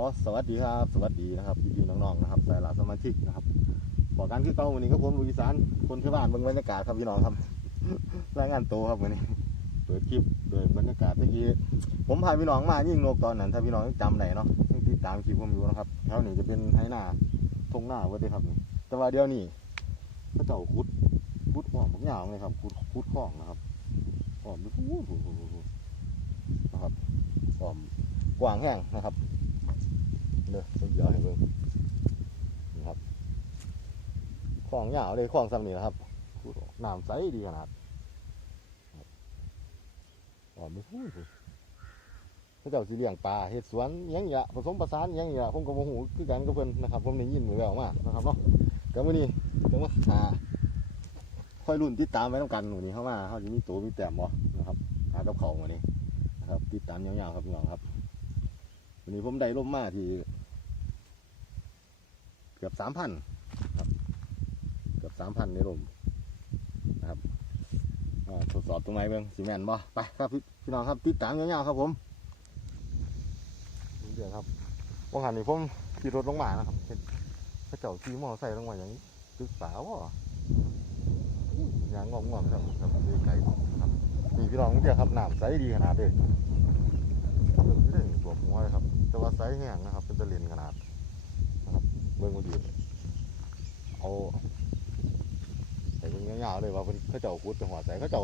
ขอสวัสดีครับ สวัสดีนะครับพี่ๆน้องๆนะครับสายหลักสมาชิกนะครับบอกกันที่เต้าวันนี้ก็ผมลุยอีสานคนที่บ้านเบิ่งบรรยากาศครับพี่น้องครับรายงานโตครับวันนี้เปิดคลิปโดยบรรยากาศเมื่อกี้ผมพาพี่น้องมายิ่งนกตอนนั้นถ้าพี่น้องจำได้เนาะยังติดตามคลิปผมอยู่นะครับแถวนี้จะเป็นไฮนาทงหน้าไว้ด้วยครับ แต่ว่าเดี๋ยวนี้ก็เจ้าขุดขุดห้องบางอย่างเลยครับขุดขุดคลองนะครับหองดูนะครับหองกว้างแห้งนะครับ เด้อผมจะเอาให้เบิ่งนี่ครับคลองยาวเลยคลองซ้ำนี่นะครับขุดออกน้ำใสดีขนาดอ๋อไม่พูดเขาเจ้าสิเลี้ยงปลาเฮ็ดสวนยังนี่ละผสมผสานยังนี่ละผมก็บ่ฮู้คือกันกับเพิ่นนะครับ ผมได้ยินแว่วมานะครับเนาะก็มื้อนี้จังว่าหาค่อยรุ่นติดตามไว้นํกันมื้อนี้เข้ามาเฮาสิมีตัวมีแต้มบ่นะครับหากับเขาวมื้อนี้นะครับ ติดตามยาวๆครับพี่น้องครับ วันนี้ผมได้ร่มมาที่ เกือบ3,000ครับ เกือบ3,000ในร่มอ่าทดสอบตรงไหนเบิ่งสีแมนบ่ไปครับพี่พี่น้องครับติดตามยาวๆครับผมเดี๋ยวครับว่างหันนี่ผมขี่รถลงมานะครับพระเจ้าขี่มอไซค์ลงมาอย่างนี้ศึกษาว่ยางงอมๆครับครับเดินไกลครับนี่พี่น้องเดี๋ยวครับน้ำใสดีขนาดเลยเบิ่งนี่เลยตัวหัวเลยครับ แต่ว่าใสแห้งนะครับ เป็นตะเลนขนาดนะครับเบิ่งมาดีเอาแต่เป็นยาวๆเลยว่าเพิ่นเขาเจ้าขุดไปหัวใส่เขาเจ้า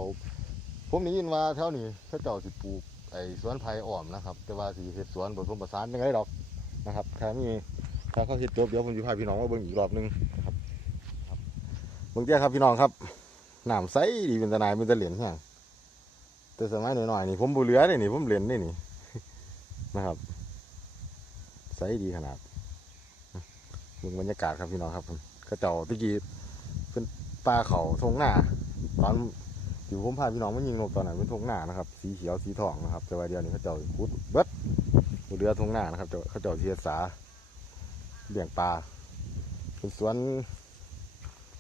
ผมได้ยินว่าแถวนี้เขาเจ้าสิปลูกไอ้สวนไผ่อ้อมนะครับ แต่ว่าสิเฮ็ดสวนผสมผสานยังไงดอกนะครับถ้ามีถ้าเขาเฮ็ดจบเดี๋ยวผมจะพาพี่น้องมาเบิ่งอีกรอบหนึงนะครับครับเบิ่งเจ้าครับพี่น้องครับหน้ำใสดีเป็นตะนายเป็นตะเหรียญแห้งแต่สมัยหน่อยๆนี่ผมบ่เหลือเลยนี่ผมเหรียญนี่นี่นะครับ ใสดีขนาดเบิ่งบรรยากาศครับพี่น้องครับเขาเจ้าตะกี้ปลาเขาทงหน้า ตอนอยู่ผมพาพี่น้องมายิงนกตอนนั้นเป็นทงหน้านะครับ สีเขียวสีทองนะครับแต่ว่าเดียวนี้เขาเจ้าขุดเบิดเรือทงหน้านะครับเจ้าเขาเจ้าเทียสาเลี้ยงปลาเป็นสวน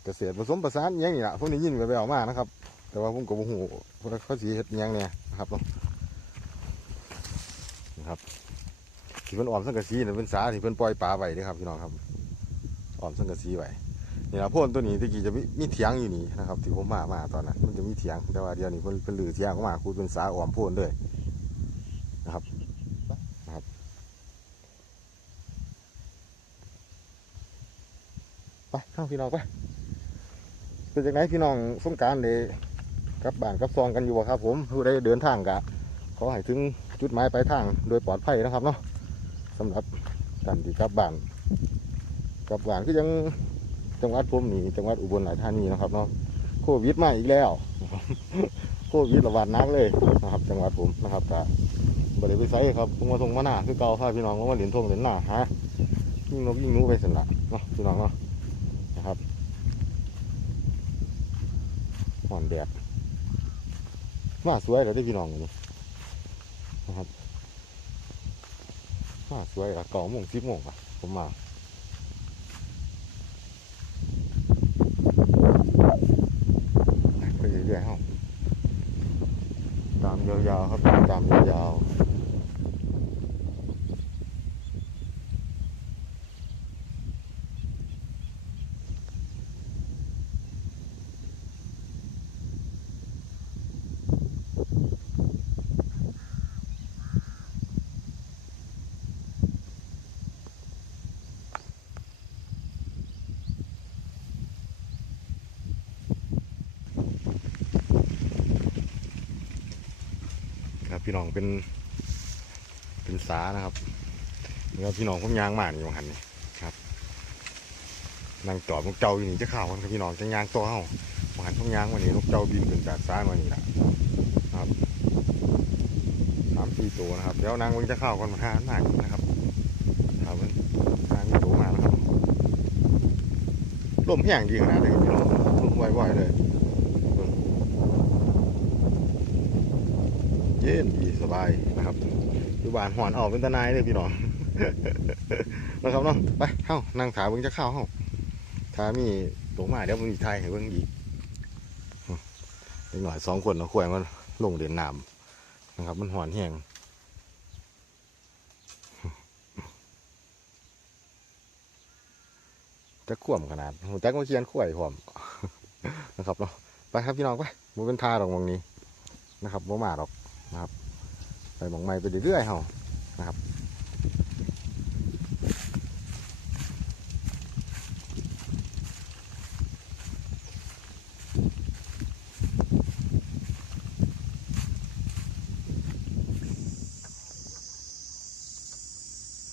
เกษตรผสมผสานยังนี่แหละพวกนี้ยินไปไปออกมานะครับ แต่ว่าผมก็บ่ฮู้ว่าเขาสีเฮ็ดอิหยังเนี่ยนะครับนะครับ ที่เพิ่นออมสังกะสีเนี่ยเป็นสาที่เพิ่นปล่อยปลาไว้เด้อครับพี่น้องครับออมสังกะสีไว้นี่นะพ่นตัวนี้ตะกี้จะมีมีเถียงอยู่นี่นะครับที่ผมมามาตอนนั้นมันจะมีเถียงแต่ว่าเดี๋ยวนี้เพิ่นเพิ่นลือเถียงออกมาคูเป็นสาออมพ่นเลยนะครับนะครับไปข้างพี่น้องไปเป็นจากไหนพี่น้องสงการเลยกับบ้านกับซองกันอยู่บ่ครับ ผมผู้ใดเดินทางกะขอให้ถึงจุดหมายปลายทางโดยปลอดภัยนะครับเนาะ สำหรับท่านที่กลับบ้านกลับบ้านก็ยังจังหวัดผมนี่จังหวัดอุบลราชธานีนะครับเนาะโควิดมาอีกแล้วโควิดระบาดนักเลยนะครับ จังหวัดผมนะครับแต่บริเวณไซครับผมมาทงมาหน้าคือเก่าพาพี่น้องมาเหรียญทงเหรียญหน้าฮะยิ่งนกยิ่งนูไปสละเนาะพี่น้องเนาะนะครับห่อนแดดมาสวยเลยได้พี่น้องนี่นะครับ มาสวยอะเก่าโมงสิบโมงอะผมมาไปเรื่อยๆครับตามยาวๆครับตามยาวๆครับ พี่น้องเป็น เป็นสานะครับนี่ครับพี่น้องผมยางมานี่อยู่หันนี่ครับนั่งจอดนกเจ้าอยู่นี่จะข่าวกันครับพี่น้องจะยางตัวเฮาหันผมยางวันนี้นกเจ้าบินขึ้นจากซ้ายมานี่แหละครับสามสี่ตัวนะครับเดี๋ยวนางมันจะเข้ากันมาห้าหน้าอยนะครับถามมันนางตัวมานะครับลมแห้งดีขนาดเลยพี่น้องลมไวๆเลย เย็นดีสบายนะครับดูบานหอนออกเป็นตะนายเลยพี่น้องนะครับน้องไปเข้านั่งถาเพิ่งจะเข้าเข้าถามีตัวมาเดี๋ยวมันมีไทยให้เพิ่งอีกหน่อยสองคนเราควยมันลงเดือนน้ำนะครับ มันหอนแห้งจะข่วมขนาดหูแจ็คมเคียนข่วยผมนะครับเนาะไปครับพี่น้องไปมันเป็นท่าตรงวงนี้นะครับว่ามาหรอก นะครับ ไปหมองไม้ไปเรื่อยๆเฮานะครับ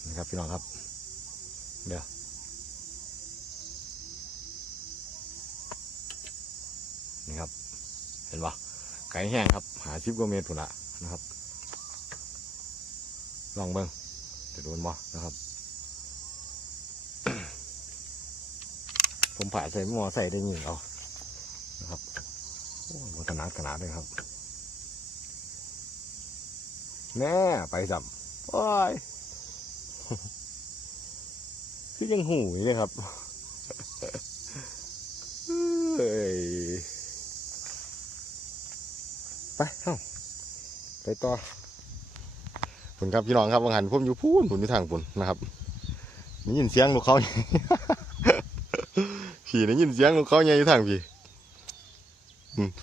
นะครับพี่น้องครับ เดี๋ยวนี่ครับ เห็นปะไก่แห้งครับ หาชิปกว่าเมตรผุนละ นะครับลองเบิ้งจะโดนบ่นะครับ ผมผ่าใส่หม้อใส่ได้ยิงเอานะครับโอ้ยมันขนาดขนาดเลยครับแน่ไปสับโอ้ยคือยังหูยเลยครับเฮ้ย ไปเอ้า ไปต่อคุณครับพี่น้องครับวังหันผมอยู่พูนผมอยู่ทางปุ่นนะครับได้ยินเสียงลูกเขาพี่ได้ยินเสียงลูกเขาใหญ่อยู่ทางพี่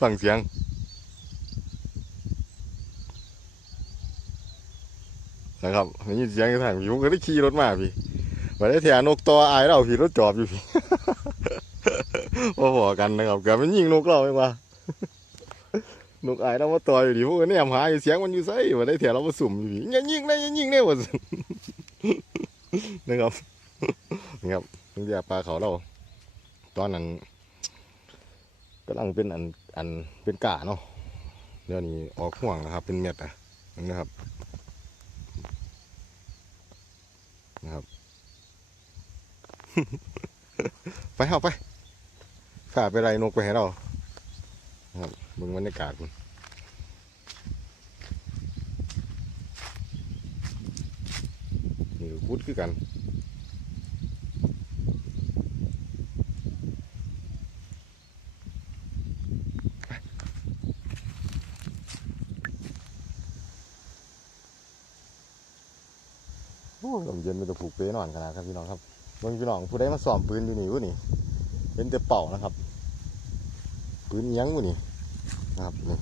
ฟังเสียงนะครับได้ยินเสียงอยู่ทางพี่ผมก็ได้ขี่รถมาพี่มาได้แถนกตัวอายเราพี่รถจอบอยู่พี่พอๆกันนะครับเกิดมันยิงนกเราเองวะ นกอายเรามาต่อยอยู่ดิพวกนี้ยหาอยู่เสียงมันอยู่ไสมาได้แถเรามาสุ่มอยู่พี่อย่ายิงเลยอย่ายิงเลยวะนะครับนะครับถึงจะปลาเขาเราตอนนั้นกำลังเป็นอันอันเป็นกาเนาะเดี๋ยวนี้ออกห่วงนะครับ เป็นเม็ดอะนะครับนะครับ ไปเอาไปฝ่าไปไรนกไปให้เรานะครับเบิ่งบรรยากาศมันนี่ ก็คุดคือกันโอ้ยลมเย็นไมันจะผูกเป้นอนขนาดครับพี่น้องครับเบิ่งพี่น้องผู้ใดมาซ้อมปืนอยู่นี่วะนี่เป็นแต่เป่านะครับ ปืนอิหยังวะนี่นะครับนี่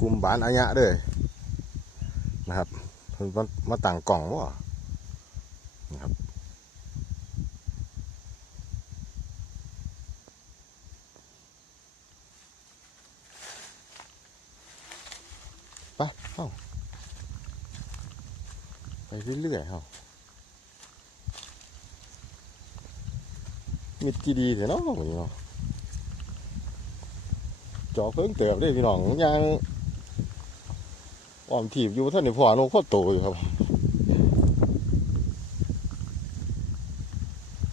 กลุ่มบานอายะเด้อนะครับ เพิ่นมาต่างกล่องวะนะครับ ไปเข้าไปเรื่อยๆครับมิดกี่ดีเถอะเนาะวันนี้เนาะจอเพิ่งเติบได้พี่น้องยัง ออมถีบอยู่ท่านในพ่อนกพ่อโตอยู่ครับ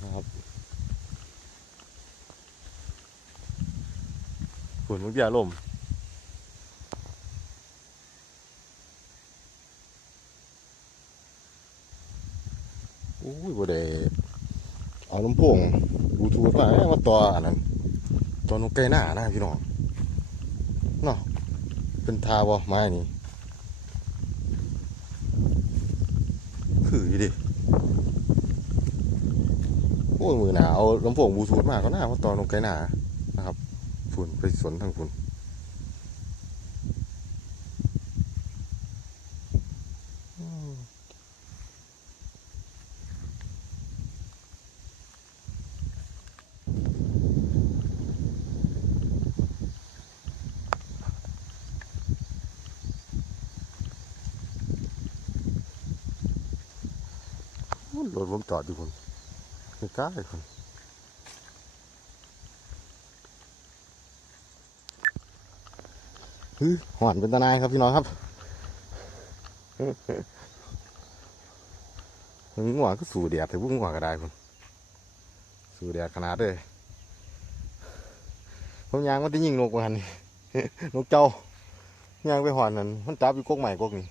นะครับฝนมันเบียลมอุ้ยบ่ได้เอาลำโพงบูทูธมามาต่ออันนั้นตัวนกไก่หน้านะพี่น้องเนาะเป็นทาบ่ไม้นี่ ดิโอ้ยมือหนาเอาลำโพงบลูทูธมาก็น่าเพราะตอนลงไกลหนานะครับฝุ่นไปสวนทางฝุ่นอืม รถผมจอดอยู่คนไม่กล้าเลยคนเฮ้ยหวานเป็นตานายครับพี่น้องครับหัวก็สู่เดียดแต่พุ่งหัวก็ได้คนสู่เดียดขนาดเลยผมยางมันจะยิงนกมันนี่นกเจ้ายางไปหวนนั่นมันจับอยู่กกใหม่กกนี่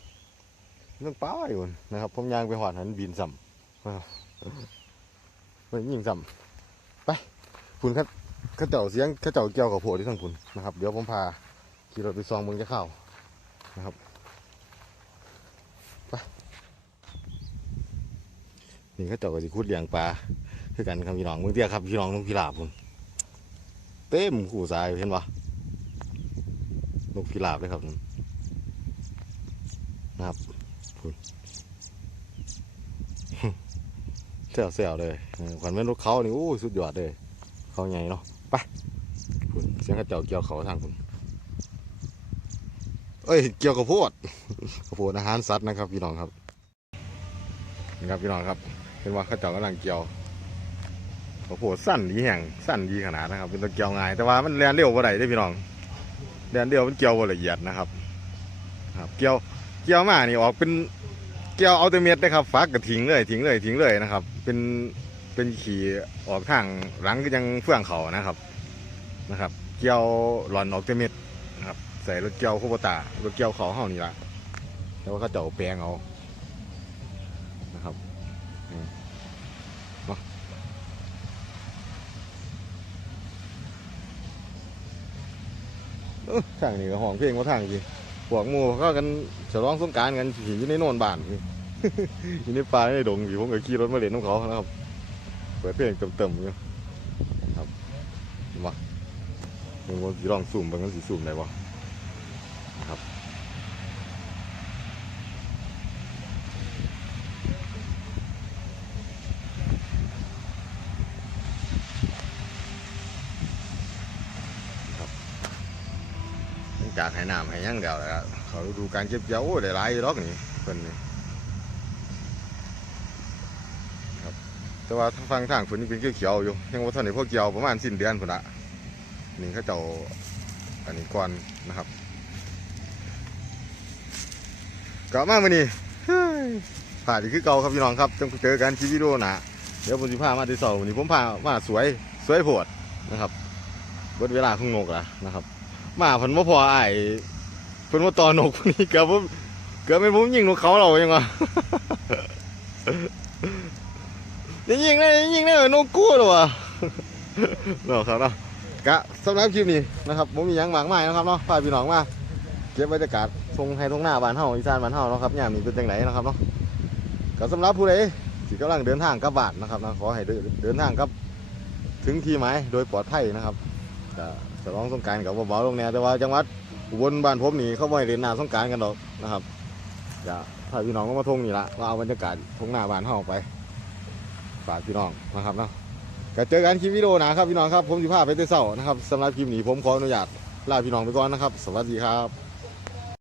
เรื่องป้าอยู่นะครับผมยางไปหวนนั้นบินสัม ไปยิงซ้ำไปคุณข้าข้าเจ้าเสียงข้าเจ้าเกี่ยวกับโผล่ที่ทางคุณนะครับ เดี๋ยวผมพาขี่รถไปซองมืองจะเข้านะครับไปนนี่เขาเจ้าก็สิขุดเลี้ยงปลาคือกันครับพี่น้องมื่อเตี้ยครับพี่น้องนกพิราบผมเต็มขู่ทรายเห็นปะนกพิราบเลยครับนั่นะครับพุ่น แซวๆเลยเออขวัญเป็นนกเขานี่โอ้สุดยอดเลย เขาใหญ่เนาะไปพุ่นเสียงเขาเจ้าเกี่ยวเขาทางคุณเอ้ยเกี่ยวกับโพดข้าวโพดอาหารสัตว์นะครับพี่น้องครับนี่ครับพี่น้องครับเป็นว่าข้าเจ้ากำลังเกี่ยวข้าวโพดสั้นดีแห่งสั้นดีขนาดนะครับ เป็นตัวเกี่ยวง่าย แต่ว่ามันแรงเร็วกว่าใดได้พี่น้องแรงเร็วมันเกี่ยวบ่ละเอียดนะครับ ครับ เกี่ยวเกี่ยวมานี่ออกเป็น กี่ยวเอาแต่เม็ดนะครับฟักก็ทิ้งเลยทิ้งเลยทิ้งเลยนะครับ เป็นเป็นขี่ออกทางหลังก็ยังเฟื่องเขานะครับนะครับ เกี่ยวหลอนออกแต่เม็ดนะครับ ใส่รถเกี่ยวโคบตารถเกี่ยวเขาเฮานี่ละแต่ว่าเขาเจ้าแปลงเอานะครับมาะเอ้อทางนี้ก็ห้องเพลงว่าทางจริง วกหมู่ก็กันฉลองสงการกันผีอยู่ในโน่นบ้านพี่ อยู่ในป่าในดงพี่ผมก็ขี่รถมาเล่นของเขานะครับเปิดเพลงเติมๆอยู่ครับมาเดี๋ยวผมสิลองซูมบางกันสิซูมได้บ่นะครับหลัง จากให้น้ำให้ยังเดียวแล้วก็เขาดูการเก็บเกี่ยวโอ้ได้หลายอยู่ดอกนี่เพิ่นนี่ครับแต่ว่าทางฟังทางฝนนี่เป็นเขียวๆอยู่ยังว่าท่านได้พวกเกี่ยวประมาณสิ้นเดือนพุ่นละนี่เขาเจ้าอันนี้ก่อนนะครับกลับมามื่อนี้ผ่านอีกคือเก่าครับพี่น้องครับจังเจอกันชีวิตโดนะเดี๋ยวผมจะพามาที่สาร์วันนี้ผมพามาสวยสวยโพดนะครับเบิดเวลาของนกละนะครับ มาเพันว่าพอไอ้ายเพิ่นว่าตอนกพวกนี้เกือบผมเกือบเป็นผมยิงนกเขาเรายังวะยังยิงได้ยังยิงได้นกกู้หรอวะเนาะครับเนาะกะสำหรับคลิปนี้นะครับผมมียังหมากไม้นะครับเนาะพาพี่น้องมาเก็บบรรยากาศทรงไฮทรงหน้าบ้านเฮาอีสานบ้านเฮาเนาะครับยามนี้เป็นจังไดเนะครับเนาะก็สำหรับผู้ใดที่กำลังเดินทางกลับบ้านนะครับนะขอให้เดินเดินทางกลับถึงที่หมายโดยปลอดภัยนะครับ ก็ฉลองสงการกับเบาๆลงแน่แต่ว่าจังหวัดอุบลบ้านผมนี่เขาไม่เรียนน้ำสงการกันหรอกนะครับจะถ้าพี่น้องก็มาทงนี่ละก็เอาบรรยากาศทงหน้าบ้านเฮาไปฝากพี่น้องนะครับเนาะก็เจอกันคลิปวิดีโอหนะครับพี่น้องครับผมสิพาไปเตะเสานะครับสำหรับคลิปนี้ผมขออนุญาตลาพี่น้องไปก่อนนะครับ สวัสดีครับ